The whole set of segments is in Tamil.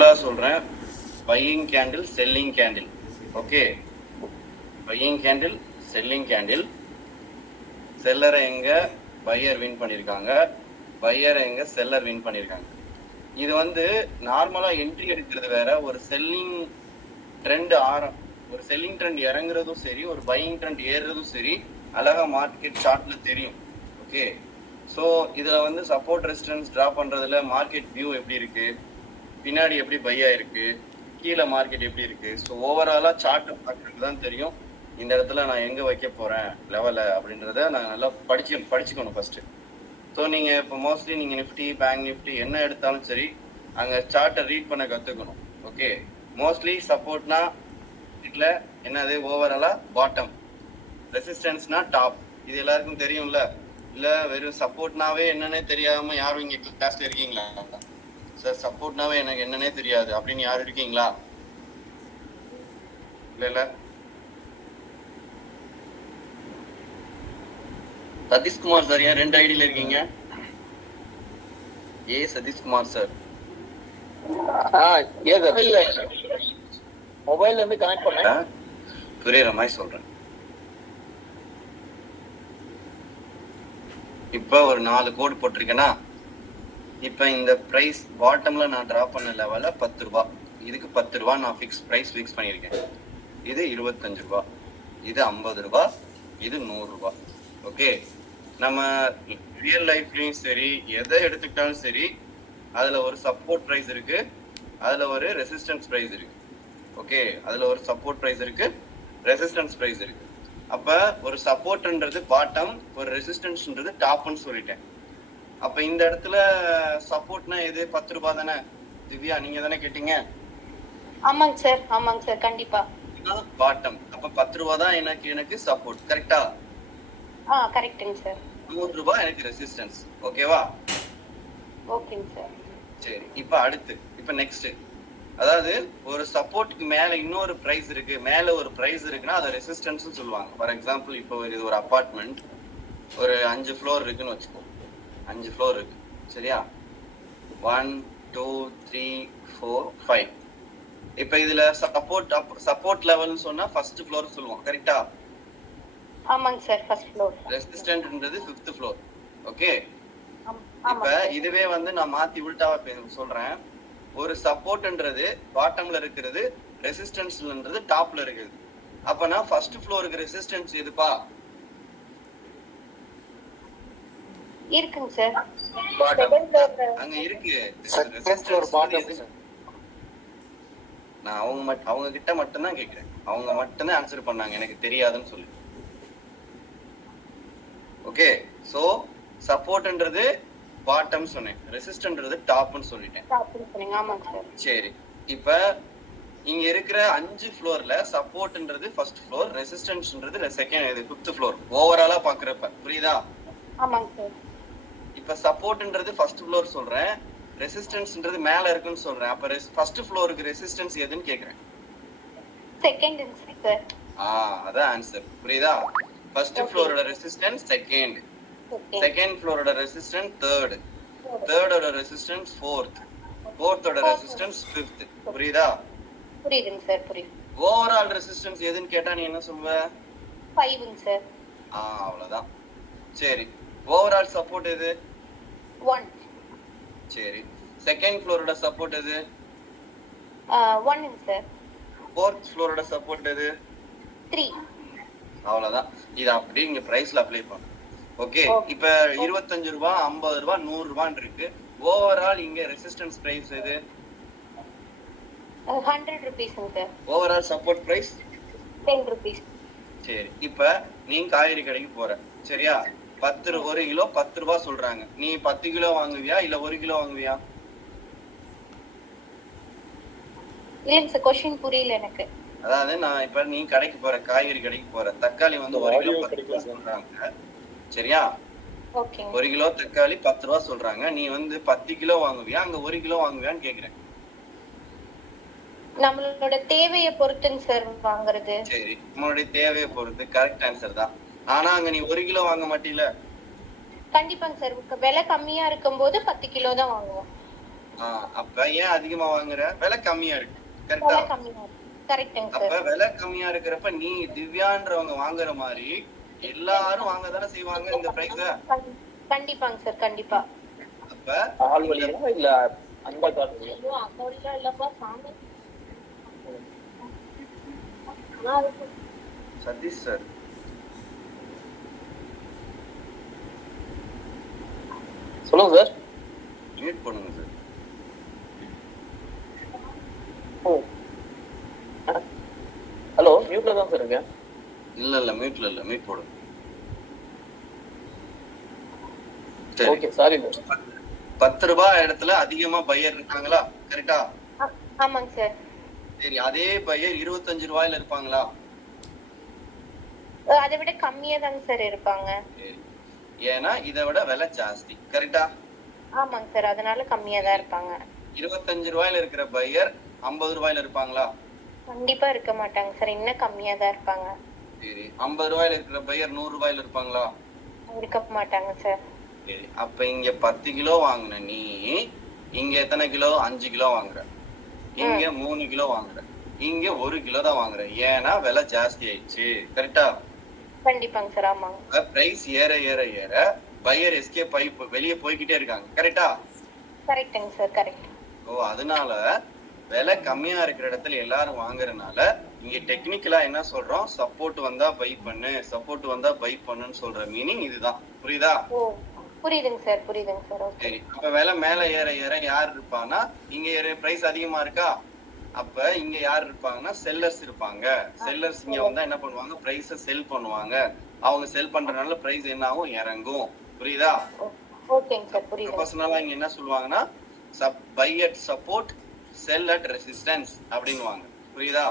சிம்பிளா சொல்றேன். Buying candle, selling candle. Okay, buying candle, selling candle. செல்லரை எங்க பையர் வின் பண்ணியிருக்காங்க, பையரை எங்க செல்லர் வின் பண்ணியிருக்காங்க. இது வந்து நார்மலா என்ட்ரி எடுக்கிறது வேற, ஒரு செல்லிங் ட்ரெண்ட் ஒரு செல்லிங் ட்ரெண்ட் இறங்குறதும் சரி, ஒரு பையிங் ட்ரெண்ட் ஏறுறதும் சரி, அழகா மார்க்கெட் சார்ட்ல தெரியும். ஓகே, ஸோ இதுல வந்து சப்போர்ட் ரெசிஸ்டன்ஸ் டிரா பண்றதுல மார்க்கெட் வியூ எப்படி இருக்கு, பின்னாடி எப்படி பை ஆயிருக்கு, கீழே மார்க்கெட் எப்படி இருக்கு, ஸோ ஓவராலா சார்ட்டை பார்க்கறதுக்கு தான் தெரியும் இந்த இடத்துல நான் எங்க வைக்க போறேன் லெவலை அப்படின்றத நான் நல்லா படிச்சுக்கணும் ஃபர்ஸ்ட். ஸோ நீங்க இப்போ மோஸ்ட்லி நீங்க நிஃப்டி, பேங்க் நிஃப்டி என்ன எடுத்தாலும் சரி, அங்க சார்ட்டை ரீட் பண்ண கத்துக்கணும். ஓகே, மோஸ்ட்லி சப்போர்ட்னா இதுல என்னது, ஓவராலா பாட்டம், ரெசிஸ்டன்ஸ்னா டாப். இது எல்லாருக்கும் தெரியும்ல? இல்ல வெறும் சப்போர்ட்னாவே என்னன்னே தெரியாம யாரும் இங்க கிளாஸ்ல இருக்கீங்களா? சார் சப்போர்ட்னாவே எனக்கு என்னன்னே தெரியாது அப்படின்னு யாரும் இருக்கீங்களா? இல்ல சதீஷ்குமார் சார், ஏன் 2 ஐடியில இருக்கீங்க? சதீஷ்குமார் சார். மொபைல்ல இருந்து கனெக்ட் பண்ண புரியுற மாதிரி சொல்றேன். இப்ப ஒரு 4 கோடு போட்டிருக்கேன்னா, இப்ப இந்த பிரைஸ் பாட்டம்ல நான் டிரா பண்ண லெவல 10 ரூபாய், இதுக்கு 10 ரூபாய் நான் ஃபிக்ஸ் பண்ணியிருக்கேன். இது 25 ரூபாய், இது 50 ரூபாய், இது 100 ரூபாய். ஓகே, நம்ம ரியல் லைஃப்லயும் சரி, எதை எடுத்துக்கிட்டாலும் சரி, அதுல ஒரு சப்போர்ட் பிரைஸ் இருக்கு, அதுல ஒரு ரெசிஸ்டன்ஸ் பிரைஸ் இருக்கு. ஓகே, அதுல ஒரு சப்போர்ட் பிரைஸ் இருக்கு, ரெசிஸ்டன்ஸ் பிரைஸ் இருக்கு. அப்ப ஒரு சப்போர்ட்ன்றது பாட்டம், ஒரு ரெசிஸ்டன்ஸ்ன்றது டாப்னு சொல்லிட்டேன். அப்ப இந்த இடத்துல சப்போர்ட்னா எது? 10 ரூபாய் தானே திவ்யா, நீங்க தானே கேட்டீங்க? ஆமாங்க சார், கண்டிப்பா. பாட்டம், அப்ப 10 ரூபாய் தான் எனக்கு சப்போர்ட். கரெக்டா? கரெக்ட்டுங்க சார். 100 ரூபாய் எனக்கு ரெசிஸ்டன்ஸ். ஓகேவா? ஓகேங்க சார். சரி, இப்ப நெக்ஸ்ட், அதாவது ஒரு சப்போர்ட்டுக்கு மேல இன்னொரு பிரைஸ் இருக்கு, மேல ஒரு பிரைஸ் இருக்குன்னா அதை ரெசிஸ்டன்ஸ் சொல்லுவாங்க. ஃபார் எக்ஸாம்பிள், இப்போ இது ஒரு அபார்ட்மெண்ட், ஒரு 5 ஃப்ளோர் இருக்குன்னு வச்சுக்கோ. 5 ஃப்ளோர் இருக்கு, சரியா? 1 2 3 4 5. இப்ப இதுல சப்போர்ட் லெவல்னு சொன்னா ஃபர்ஸ்ட் ஃப்ளோர் சொல்லுவோம். கரெக்டா? ஆமாங்க சார், ஃபர்ஸ்ட் ஃப்ளோர். ரெசிஸ்டன்ட்ன்றது 5th ஃப்ளோர். ஓகே, இப்ப இதுவே வந்து நான் மாத்தி உல்டாவா சொல்றேன். ஒரு சப்போர்ட்ன்றது பாட்டம்ல இருக்கிறது, ரெசிஸ்டன்ஸ்ன்றது டாப்ல இருக்குது. அப்பனா ஃபர்ஸ்ட் ஃப்ளோருக்கு ரெசிஸ்டன்ஸ் எதுப்பா? இருக்குங்க சார், அங்க இருக்கு. நான் அவங்க கிட்ட மட்டும் தான் கேக்குறேன். அவங்க மட்டும் தான் ஆன்சர் பண்ணாங்க, எனக்கு தெரியாதுன்னு சொல்லி. ஓகே, சோ சப்போர்ட்ன்றது பாட்டம் சொன்னேன், ரெசிஸ்டன்ட்ன்றது டாப்னு சொல்லிட்டேன். சரி, இப்ப இங்க இருக்கிற 5 ஃப்ளோர்ல சப்போர்ட்ன்றது ஃபர்ஸ்ட் ஃப்ளோர், ரெசிஸ்டன்ஸ்ன்றது செகண்ட், 5th ஃப்ளோர். ஓவராலா பாக்குறப்ப புரியுதா? ஆமாங்க சார். இப்ப சப்போர்ட்ன்றது ஃபர்ஸ்ட் ஃப்ளோர் சொல்றேன், ரெசிஸ்டன்ஸ்ன்றது மேல இருக்குன்னு சொல்றேன். அப்ப ஃபர்ஸ்ட் ஃப்ளோருக்கு ரெசிஸ்டன்ஸ் எதுன்னு கேக்குறேன். Second sir. அதான் ஆன்சர். புரியுதா? ஃபர்ஸ்ட் ஃப்ளோரோட ரெசிஸ்டன்ஸ் செகண்ட், செகண்ட் ஃப்ளோரோட ரெசிஸ்டன்ஸ் தேர்ட், தேர்டோட ரெசிஸ்டன்ஸ் ஃபோர்த், ஃபோர்த்தோட ரெசிஸ்டன்ஸ் ஃபிஃப்த். புரியுதா? புரியுதுங்க சார், புரியுது. ஓவரால் ரெசிஸ்டன்ஸ் எதுன்னு கேட்டா நீ என்ன சொல்லுவ? 5ங்க சார். அவ்வளவுதான். சரி, ஓவரால் சப்போர்ட் எது? 1. சரி, செகண்ட் ஃப்ளோரோட சப்போர்ட் எது? 1ங்க சார். ஃபோர்த் ஃப்ளோரோட சப்போர்ட் எது? 3. அவ்வளவுதான். இது அப்படியே இங்க பிரைஸ்ல அப்ளை பண்ணு. ஓகே, இப்ப 25 ரூபாய், 50 ரூபாய், 100 ரூபாய் இருக்கு. ஓவரால் இங்க ரெசிஸ்டன்ஸ் பிரைஸ் எது? 100 ரூபீஸ்ங்க sir. Overall support price 10 rupees. சரி, இப்ப நீ காய்கறி கடைக்கு போற, சரியா? 1 கிலோ 10 ரூபாய் சொல்றாங்க. நீ 10 கிலோ வாங்குவியா இல்ல 1 கிலோ வாங்குவியா? இல்லங்க சார், क्वेश्चन புரியல எனக்கு. அதாவது நான் இப்ப நீ கடைக்கு போற, காய்கறி கடைக்கு போற, தக்காளி வந்து 1 கிலோ 10 ரூபாய் சொல்றாங்க, சரியா? ஓகே. 1 கிலோ தக்காளி 10 ரூபாய் சொல்றாங்க. நீ வந்து 10 கிலோ வாங்குவியா, அங்க 1 கிலோ வாங்குவியான்னு கேக்குறேன். நம்மளோட தேவையை பொறுத்துங்க சார் வாங்குறது. சரி, நம்மளுடைய தேவையை பொறுத்து, கரெக்ட் ஆன்சர் தான். ஆனா அங்க நீ 1 கிலோ வாங்க மாட்டீல? கண்டிப்பாங்க சார், விலை கம்மியா இருக்கும்போது 10 கிலோ தான் வாங்குவோம். அப்ப ஏன் அதிகமா வாங்குற? விலை கம்மியா இருக்கு. கரெக்டா? விலை கம்மியா இருக்கு. கரெக்ட்டுங்க அப்ப சார். விலை கம்மியா இருக்கிறப்ப நீ திவ்யான்றவங்க வாங்குற மாதிரி எல்லாரும் வாங்க தானே செய்வாங்க இந்த பிரைஸ. கண்டிப்பாங்க சார், கண்டிப்பா. அப்ப ஆள் வழியா இல்ல அந்த கால் வழியா? ஐயோ அக்கௌண்ட்ல இல்லப்பா சாமி. சதீஷ் சார் சொல்லுங்க சார். மியூட் பண்ணுங்க சார். ஹலோ, மியூட்ல தான் சார் இருக்கேன். இல்ல மியூட்ல இல்ல, மியூட் போடு. சரி, ஓகே, சாரி. 10 ரூபாய் இடத்துல அதிகமா பையர் இருக்காங்களா? கரெக்டா? ஆமாங்க சார். சரி, அதே பையர் 25 ரூபாயில இருப்பாங்களா? அதை விட கம்மியா தாங்க சார் இருப்பாங்க. ஏன்னா இதை விட விலை ஜாஸ்தி. கரெக்டா? ஆமாங்க சார், அதனால கம்மியா தான் இருப்பாங்க. 25 ரூபாயில இருக்கிற பையர் 50 ரூபாயில இருப்பாங்களா? கண்டிப்பா இருக்க மாட்டாங்க சார், இன்னும் கம்மியா தான் இருப்பாங்க. சரி, 50 ரூபாயில இருக்கிற பையர் 100 ரூபாயில இருப்பாங்களா? இருக்க மாட்டாங்க சார். சரி, அப்ப இங்க 10 கிலோ வாங்குன நீ இங்க எத்தனை கிலோ? 5 கிலோ வாங்குற. இங்க 3 கிலோ வாங்குற. இங்க 1 கிலோ தான் வாங்குற. ஏன்னா விலை ஜாஸ்தி ஆயிடுச்சு. கரெக்டா? கண்டிப்பாங்க சார். ஆமாங்க. பிரைஸ் ஏற ஏற ஏற பையர் எஸ்கேப் ஆகி வெளியே போய்கிட்டே இருக்காங்க. கரெக்டா? கரெக்ட்டுங்க சார், கரெக்ட். அதனால விலை கம்மியா இருக்கிற இடத்துல எல்லாரும் வாங்குறதுனால இங்க டெக்னிக்கலா என்ன சொல்றோம்? சப்போர்ட் வந்தா பை பண்ணு, சப்போர்ட் வந்தா பை பண்ணுன்னு சொல்ற மீனிங் இதுதான். புரியுதா? ஓ, புரியுதுங்க சார், புரியுதுங்க சார். சரி, அப்ப விலை மேல ஏற ஏற யார் இருப்பான்னா, இங்க பிரைஸ் அதிகமா இருக்கா, அப்ப இங்க யார் இருப்பாங்கன்னா செல்லர்ஸ் இருப்பாங்க. செல்லர்ஸ் இங்க வந்தா என்ன பண்ணுவாங்க? பிரைஸ செல் பண்ணுவாங்க. அவங்க செல் பண்றதுனால பிரைஸ் என்ன ஆகும்? இறங்கும். புரியுதா? ஓகேங்க சார், புரியுது. ப்ரொபஷனலா இங்க என்ன சொல்லுவாங்கன்னா by at support, sell at resistance அப்படின்னுவாங்க. புரியுதா?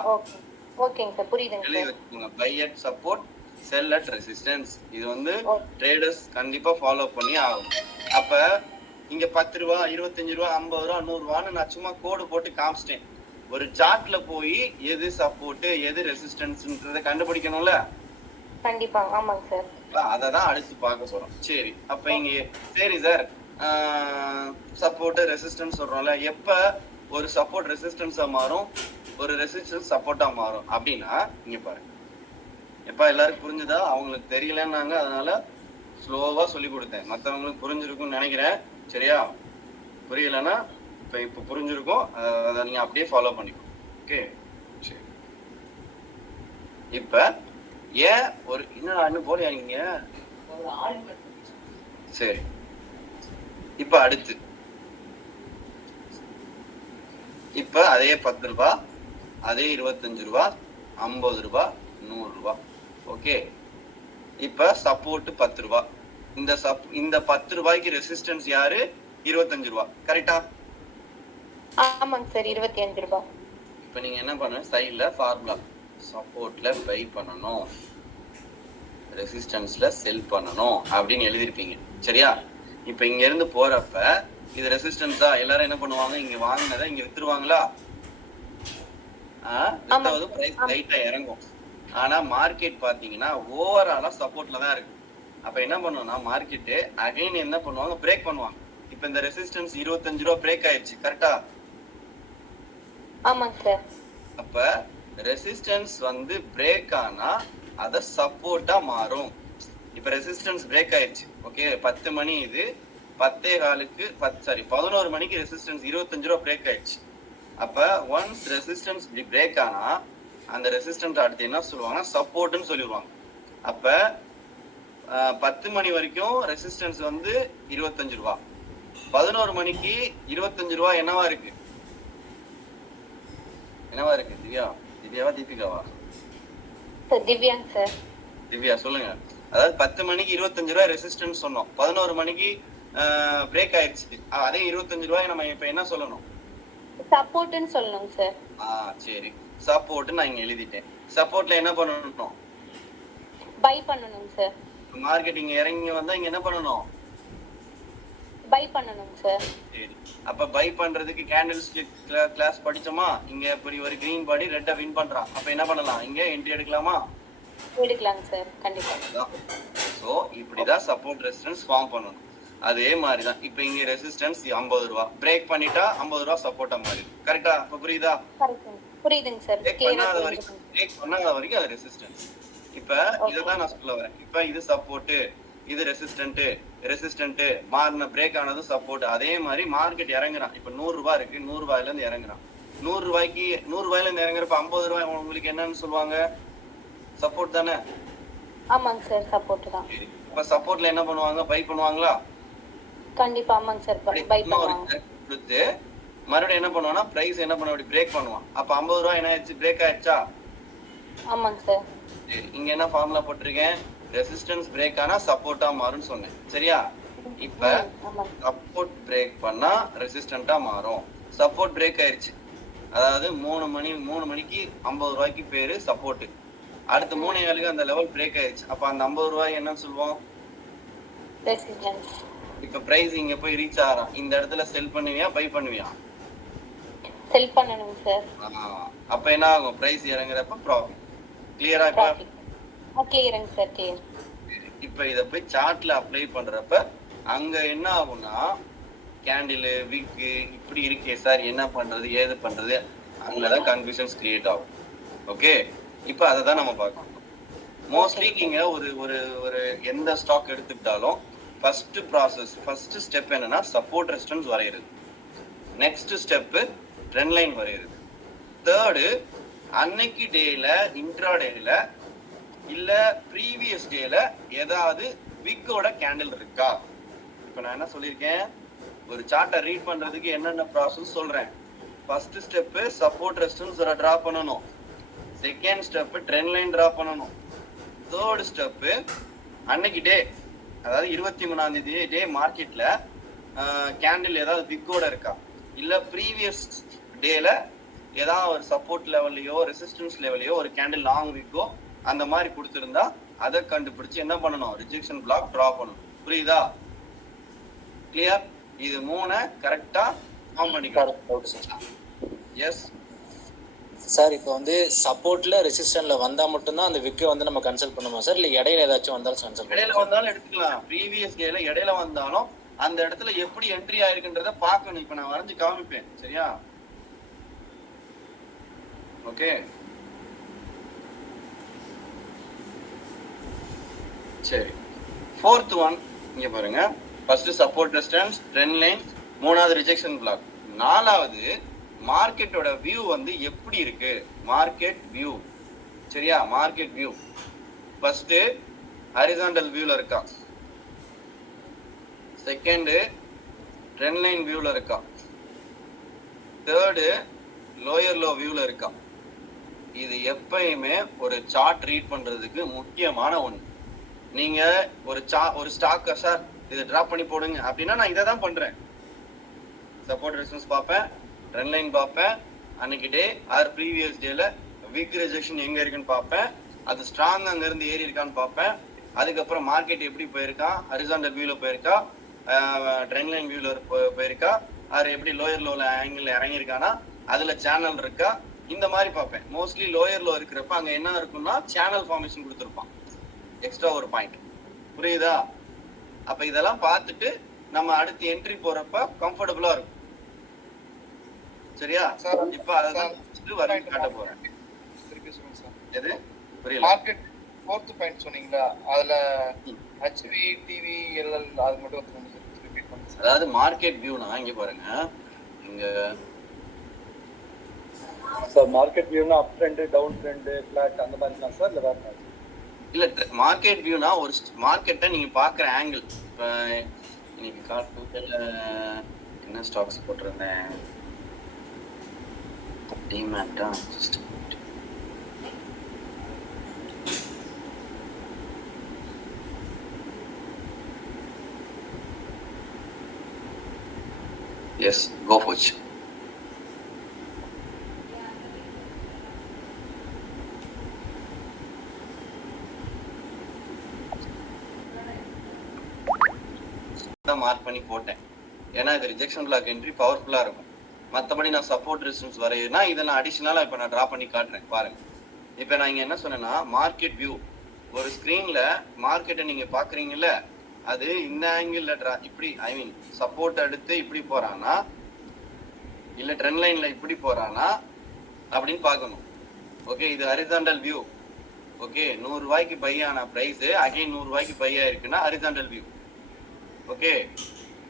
ஓகேங்க சார், புரியுதுங்க எழுதி சார். வச்சுக்கோங்க. By at support, sell at resistance. இது வந்து ட்ரேடர்ஸ் கண்டிப்பா ஃபாலோ பண்ணி ஆகும். அப்ப இங்க 10 ரூபா, 25 ரூபா, 50 ரூபா, 100 ரூபான்னு நான் சும்மா கோடு போட்டு காமிச்சிட்டேன். ஒரு சார்ட்ல போய் எது சப்போர்ட் எது ரெசிஸ்டன்ஸ்ன்றதை கண்டுபிடிக்கணும்ல. கண்டிப்பா. ஆமாங்க சார். அததான் அடுத்து பார்க்க போறோம். சரி, அப்ப இங்க சரி சார், சப்போர்ட் ரெசிஸ்டன்ஸ் சொல்றோம்ல, எப்ப ஒரு சப்போர்ட் ரெசிஸ்டன்ஸா மாறும், ஒரு ரெசிஸ்டன்ஸ் சப்போர்ட்டா மாறும் அப்படின்னா இங்க பாருங்க. எப்ப எல்லாருக்கும் புரிஞ்சுதா? அவங்களுக்கு தெரியலன்னாங்க, அதனால ஸ்லோவா சொல்லி கொடுத்தேன். மற்றவங்களுக்கு புரிஞ்சிருக்கும்னு நினைக்கிறேன். சரியா? புரியலன்னா இப்ப புரிஞ்சிருக்கும். அதை நீங்க அப்படியே ஃபாலோ பண்ணிக்கணும். ஓகே, சரி. இப்ப ஏன் ஒரு இன்னும் இன்னும் போலியா நீங்க? சரி, இப்ப அடுத்து இப்ப அதே 10 ரூபாய், அதே 25 ரூபாய், 50 ரூபாய், 100 ரூபாய். ஓகே, இப்ப சப்போர்ட் 10 ரூபாய். இந்த 10 ரூபாய்க்கு ரெசிஸ்டன்ஸ் யாரு? 25 ரூபாய். கரெக்டா? ஆமாங்க சார், 25 ரூபாய். இப்ப நீங்க என்ன பண்ண? சைடுல ஃபார்முலா, சப்போர்ட்ல பை பண்ணணும், ரெசிஸ்டன்ஸ்ல செல் பண்ணணும் அப்படின்னு எழுதிருப்பீங்க. சரியா? இப்ப இங்க இருந்து போறப்ப இது ரெசிஸ்டன்ஸா எல்லாரும் என்ன பண்ணுவாங்க? இங்க வாங்கினதை இங்க வித்துருவாங்களா? வித்தாவது பிரைஸ் லைட்டா இறங்கும். ஆனா மார்க்கெட் பாத்தீங்கன்னா ஓவராலா சப்போர்ட்ல தான் இருக்கு. அப்ப என்ன பண்ணுவோம்னா மார்க்கெட் அகைன் என்ன பண்ணுவாங்க? பிரேக் பண்ணுவாங்க. இப்ப இந்த ரெசிஸ்டன்ஸ் 25 ரூபாய் பிரேக் ஆயிடுச்சு. கரெக்டா? ஆமாங்க சார். அப்ப ரெசிஸ்டன்ஸ் வந்து பிரேக் ஆனா அத சப்போர்ட்டா மாறும். இப்ப ரெசிஸ்டன்ஸ் பிரேக் ஆயிடுச்சு. ஓகே, 10 மணி இது 10:15க்கு 11 மணிக்கு ரெசிஸ்டன்ஸ் 25 ரூபாய் பிரேக் ஆயிடுச்சு. அப்ப ஒன்ஸ் ரெசிஸ்டன்ஸ் பிரேக் ஆனா அந்த ரெசிஸ்டன்ஸ் அடுத்து என்ன சொல்லுவாங்கன்னா சப்போர்ட்னு சொல்லிடுவாங்க. அப்ப 10 மணி வரைக்கும் ரெசிஸ்டன்ஸ் வந்து 25 ரூபாய். 11 மணிக்கு 25 ரூபாய் என்னவா இருக்கு? என்னவா இருக்கு? திவ்யாவா தீபிகாவா? திவ்யாங்க சார். திவ்யா சொல்லுங்க. அதாவது 10 மணிக்கு 25 ரூபாய் ரெசிஸ்டன்ஸ் சொன்னோம். 11 மணிக்கு பிரேக் ஆயிடுச்சு. அதே 25 ரூபாய் நம்ம இப்ப என்ன சொல்லணும்? சப்போர்ட்னு சொல்லணும் சார். சரி, சப்போர்ட் நான் இங்க எழுதிட்டேன். சப்போர்ட்ல என்ன பண்ணணும்? பை பண்ணணும் சார். மார்க்கெட்டிங் இறங்கி வந்தா இங்க என்ன பண்ணணும்? பை பண்ணணும் சார். சரி, அப்ப பை பண்றதுக்கு கேண்டில் ஸ்டிக் கிளாஸ் படிச்சோமா? இங்க இப்படி ஒரு கிரீன் பாடி ரெட்டா வின் பண்றான். அப்ப என்ன பண்ணலாம்? இங்க என்ட்ரி எடுக்கலாமா? எடுக்கலாங்க சார், கண்டிப்பா. சோ இப்படிதான் சப்போர்ட் ரெசிஸ்டன்ஸ் ஃபார்ம் பண்ணணும். அதே மாதிரி தான் இப்போ இங்க ரெசிஸ்டன்ஸ் 50 ரூபா, பிரேக் பண்ணிட்டா 50 ரூபா சப்போர்ட்டா மாறிடும். கரெக்டா? இப்ப புரியுதா? கரெக்ட் புரியுதுங்க சார். பிரேக் பண்ணாத வரைக்கும் அது ரெசிஸ்டன்ஸ். இப்ப இததான் நான் சொல்ல வரேன். இப்ப இது சப்போர்ட், இது ரெசிஸ்டன்ட் மாறின பிரேக் ஆனது சப்போர்ட். அதே மாதிரி மார்க்கெட் இறங்குறான். இப்ப 100 ரூபாய் இருக்கு, 100 ரூபாயில இருந்து இறங்குறான். 100 ரூபாயில இருந்து இறங்குறப்ப 50 ரூபாய் உங்களுக்கு என்னன்னு சொல்லுவாங்க? சப்போர்ட் தானே? ஆமாங்க சார், சப்போர்ட் தான். இப்ப சப்போர்ட்ல என்ன பண்ணுவாங்க? பை பண்ணுவாங்களா? கண்டிப்பா ஆமாங்க சார், பை பண்ணுவாங்க. கொடுத்து மறுபடியும் என்ன பண்ணுவானா, பிரைஸ் என்ன பண்ண பிரேக் பண்ணுவான். அப்ப 50 ரூபாய் என்ன ஆயிடுச்சு? பிரேக் ஆயிடுச்சா? ஆமாங்க சார். சரி, இங்க என்ன ஃபார்முலா போட்டிருக்கேன்? ரெசிஸ்டன்ஸ் பிரேக் ஆனா சப்போர்ட்டா மாறும்னு சொன்னேன். சரியா? இப்ப சப்போர்ட் பிரேக் பண்ணா ரெசிஸ்டன்ட்டா மாறும். சப்போர்ட் பிரேக் ஆயிருச்சு, அதாவது 3 மணிக்கு 50 ரூபாய்க்கு பேரு சப்போர்ட். அடுத்த 3 நாளுக்கு அந்த லெவல் பிரேக் ஆயிருச்சு. அப்ப அந்த 50 ரூபாய் என்ன சொல்லுவோம்? ரெசிஸ்டன்ஸ். இப்ப பிரைஸ் இங்க போய் ரீச் ஆறான். இந்த இடத்துல செல் பண்ணுவியா, பை பண்ணுவியா? செல் பண்ணனும் சார். அப்ப என்ன ஆகும்? பிரைஸ் இறங்குறப்ப ப்ராஃபிட். கிளியரா? இப்ப கிளியருங்க சார், கிளியர். இப்ப இத போய் சார்ட்ல அப்ளை பண்றப்ப அங்க என்ன ஆகும்னா, கேண்டில் விக் இப்படி இருக்கே சார், என்ன பண்றது ஏது பண்றது, அங்கதான் கன்ஃபியூஷன்ஸ் கிரியேட் ஆகும். ஓகே, இப்ப அதை தான் நம்ம பார்க்கணும். மோஸ்ட்லி நீங்க ஒரு எந்த ஸ்டாக் எடுத்துக்கிட்டாலும் ஃபர்ஸ்ட் ஸ்டெப் என்னன்னா சப்போர்ட் ரெசிஸ்டன்ஸ் வரையிறது. நெக்ஸ்ட் ஸ்டெப் ட்ரெண்ட் லைன் வரையிறது. தேர்டு, அன்னைக்கு டேல இன்ட்ராடேல இல்ல ப்ரீவியஸ் டேல ஏதாவது விக்கோட கேண்டில் இருக்கா. இப்ப நான் என்ன சொல்லியிருக்கேன்? ஒரு சார்ட்டை ரீட் பண்றதுக்கு என்னென்ன ப்ராசஸ் சொல்றேன். First step support resistance draw பண்ணணும். Second step trend line draw பண்ணணும். தேர்ட் ஸ்டெப் அன்னைக்கு டே, அதாவது 23ஆம் தேதி டே மார்க்கெட்ல கேண்டில் ஏதாவது விக்கோட இருக்கா, இல்ல ப்ரீவியஸ் டேல ஏதாவது ஒரு சப்போர்ட் லெவல்லையோ ரெசிஸ்டன்ஸ் லெவல்லையோ ஒரு கேண்டில் லாங் விக்கோ அந்த மாதிரி கொடுத்திருந்தா அதை கண்டுபிடிச்சு என்ன பண்ணணும்? ரிஜெக்ஷன் பிளாக் டிரா பண்ணணும். புரியுதா? கிளியர்? இது 3 கரெக்டா ஃபார்ம் பண்ணிக்கலாம். எஸ் சார், இப்போ வந்து சப்போர்ட்ல ரெசிஸ்டன்ட்ல வந்தா மட்டும் தான் அந்த விக்கை வந்து நம்ம கன்சல்ட் பண்ணுமா சார், இல்ல இடையில ஏதாச்சும் வந்தாலும் கன்சல்ட் இடையில வந்தாலும் எடுத்துக்கலாம். ப்ரீவியஸ் டேல இடையில வந்தாலும் அந்த இடத்துல எப்படி என்ட்ரி ஆயிருக்குன்றத பார்க்கணும். இப்ப நான் வரைஞ்சு காமிப்பேன். சரியா? ஓகே, சரி. ஃபோர்த் ஒன் இங்க பாருங்க. First support resistance, trend line, மூணாவது ரிஜெக்ஷன் பிளாக், நாலாவது மார்க்கெட்டோட வியூ வந்து எப்படி இருக்கு. Market view. சரியா? மார்க்கெட் வியூ ஃபர்ஸ்ட் ஹரிசாண்டல் வியூல இருக்கா, செகண்ட் ட்ரெண்ட் லைன் வியூல இருக்கா, தேர்டு லோயர் லோ வியூல இருக்கா. இது எப்பயுமே ஒரு சார்ட் ரீட் பண்றதுக்கு முக்கியமான ஒண்ணு. நீங்க ஒரு ஸ்டாக் சார் இதை டிராப் பண்ணி போடுங்க அப்படின்னா நான் இதை தான் பண்றேன். சப்போர்ட் ரெசிஸ்டன்ஸ் பார்ப்பேன், ட்ரெண்ட் லைன் பார்ப்பேன், அன்னைக்கு டே ஆர் ப்ரீவியஸ் டேல வீக் ரிஜெக்ஷன் எங்க இருக்குன்னு பார்ப்பேன், அது ஸ்ட்ராங் அங்க இருந்து ஏறி இருக்கான்னு பார்ப்பேன். அதுக்கப்புறம் மார்க்கெட் எப்படி போயிருக்கா, ஹரிசாண்டல் வியூல போயிருக்கா, ட்ரெண்ட் லைன் வியூல போயிருக்கா, அது எப்படி லோயர் லோல ஆங்கிள் இறங்கியிருக்கானா, அதுல சேனல் இருக்கா, இந்த மாதிரி பார்ப்பேன். மோஸ்ட்லி லோயர் லோ இருக்கிறப்ப அங்க என்ன இருக்கும்னா சேனல் ஃபார்மேஷன் கொடுத்துருப்பான், எக்ஸ்ட்ரா ஒரு பாயிண்ட். புரியுதா? அப்ப இதெல்லாம் பார்த்துட்டு நம்ம அடுத்து என்ட்ரி போறப்ப கம்ஃபர்டபுளா இருக்கும். சரியா? இப்ப அதான் வரைய காட்ட போறேன். திருப்பி சொல்லுங்க சார். எது புரியல? மார்க்கெட் ஃபோர்த் பாயிண்ட் சொன்னீங்களா, அதுல HV டிவி LL அது மட்டும் கொஞ்சம் ரிப்பீட் பண்ணுங்க சார். அதாவது மார்க்கெட் வியூனா இங்க பாருங்க. இங்க சார் மார்க்கெட் வியூனா up trend, down trend, flat அந்த மாதிரி தான் சார், இல்ல வேற மாதிரி? இல்ல, மார்க்கெட் வியூனா ஒரு மார்க்கெட்டை நீங்க பாக்குற ஆங்கிள். இப்ப இன்னைக்கு கார்ட்டூன்ல என்ன ஸ்டாக்ஸ் போட்டிருந்தேன், டிமேட்டா ஜஸ்ட் எஸ் கோ போச்சு. மார்க் பண்ணி போட்டேன். ஏன்னா இது ரிஜெக்ஷன் பிளாக் என்ட்ரி பவர்ஃபுல்லா இருக்கும். மற்றபடி நான் சப்போர்ட் ரெசிஸ்டன்ஸ் வரையினா இதெல்லாம் அடிஷனலா இப்ப நான் டிரா பண்ணி காட்டுறேன் பாருங்க. இப்ப நான் இங்க என்ன சொன்னேன்னா மார்க்கெட் வியூ, ஒரு ஸ்கிரீன்ல மார்க்கெட்டை நீங்க பாக்குறீங்கல்ல, அது இந்த ஆங்கிள் இப்படி ஐ மீன் சப்போர்ட் எடுத்து இப்படி போறானா இல்ல ட்ரெண்ட் லைன்ல இப்படி போறானா அப்படின்னு பார்க்கணும். ஓகே, இது ஹரிசாண்டல் வியூ. ஓகே, 100 ரூபாய்க்கு பை ஆன பிரைஸ் அகைன் 100 ரூபாய்க்கு பை ஆயிருக்குன்னா ஹரிசாண்டல் வியூ. ஓகே,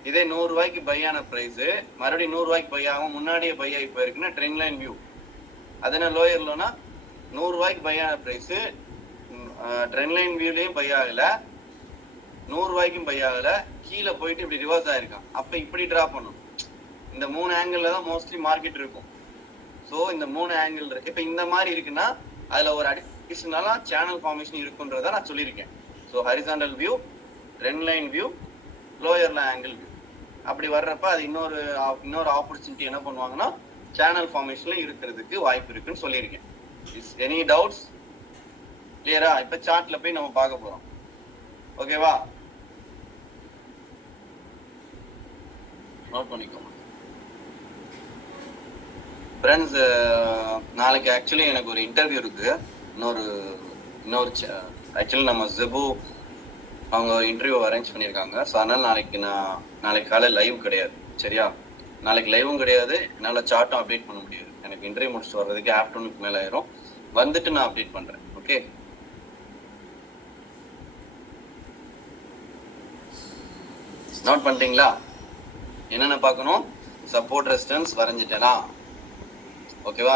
இதே 100 ரூபாய்க்கு பை ஆன பிரைஸ் மறுபடியும் 100 ரூபாய்க்கு பை ஆகும் முன்னாடியே பை ஆகி போயிருக்குன்னா ட்ரெண்ட் லைன் வியூ. அதனால லோயர்லனா 100 ரூபாய்க்கு பை ஆன பிரைஸ் ட்ரெண்ட் லைன் வியூலயும் பை ஆகல, 100 ரூபாய்க்கும் பை ஆகல, கீழே போயிட்டு இப்படி ரிவர்ஸ் ஆயிருக்கான். அப்ப இப்படி டிரா பண்ணும். இந்த 3 ஆங்கிள் தான் மோஸ்ட்லி மார்க்கெட் இருக்கும். ஸோ இந்த 3 ஆங்கிள் இருக்கு. இப்போ இந்த மாதிரி இருக்குன்னா அதுல ஒரு அடிஷனலா சேனல் ஃபார்மேஷன் இருக்குன்றத நான் சொல்லியிருக்கேன். So horizontal view, trend line view, லோயர்ல ஆங்கிள் வியூ. அப்படி வர்றப்ப அது இன்னொரு ஆப்பர்ச்சுனிட்டி என்ன பண்ணுவாங்கன்னா சேனல் ஃபார்மேஷன்ல இருக்கிறதுக்கு வாய்ப்பு இருக்குன்னு சொல்லியிருக்கேன். Is any doubts? கிளியரா? இப்ப சார்ட்ல போய் நம்ம பார்க்க போறோம். ஓகேவா? நோட் பண்ணிக்கோங்க ஃப்ரெண்ட்ஸ். நாளைக்கு ஆக்சுவலி எனக்கு ஒரு இன்டர்வியூ இருக்கு. இன்னொரு ஆக்சுவலி நம்ம ஜெபு அவங்க இன்டர்வியூ அரேஞ்ச் பண்ணியிருக்காங்க. ஸோ அதனால நாளைக்கு காலை லைவ் கிடையாது. சரியா? நாளைக்கு லைவும் கிடையாது, என்னால் சார்ட்டும் அப்டேட் பண்ண முடியாது. எனக்கு இன்டர்வியூ முடிச்சுட்டு வர்றதுக்கு ஆஃப்டர்நூனுக்கு மேலே ஆயிரும். வந்துட்டு நான் அப்டேட் பண்ணுறேன். ஓகே, நோட் பண்ணிட்டீங்களா? என்னென்ன பார்க்கணும்? சப்போர்ட் ரெசிஸ்டன்ஸ் வரைஞ்சிட்டேனா? ஓகேவா?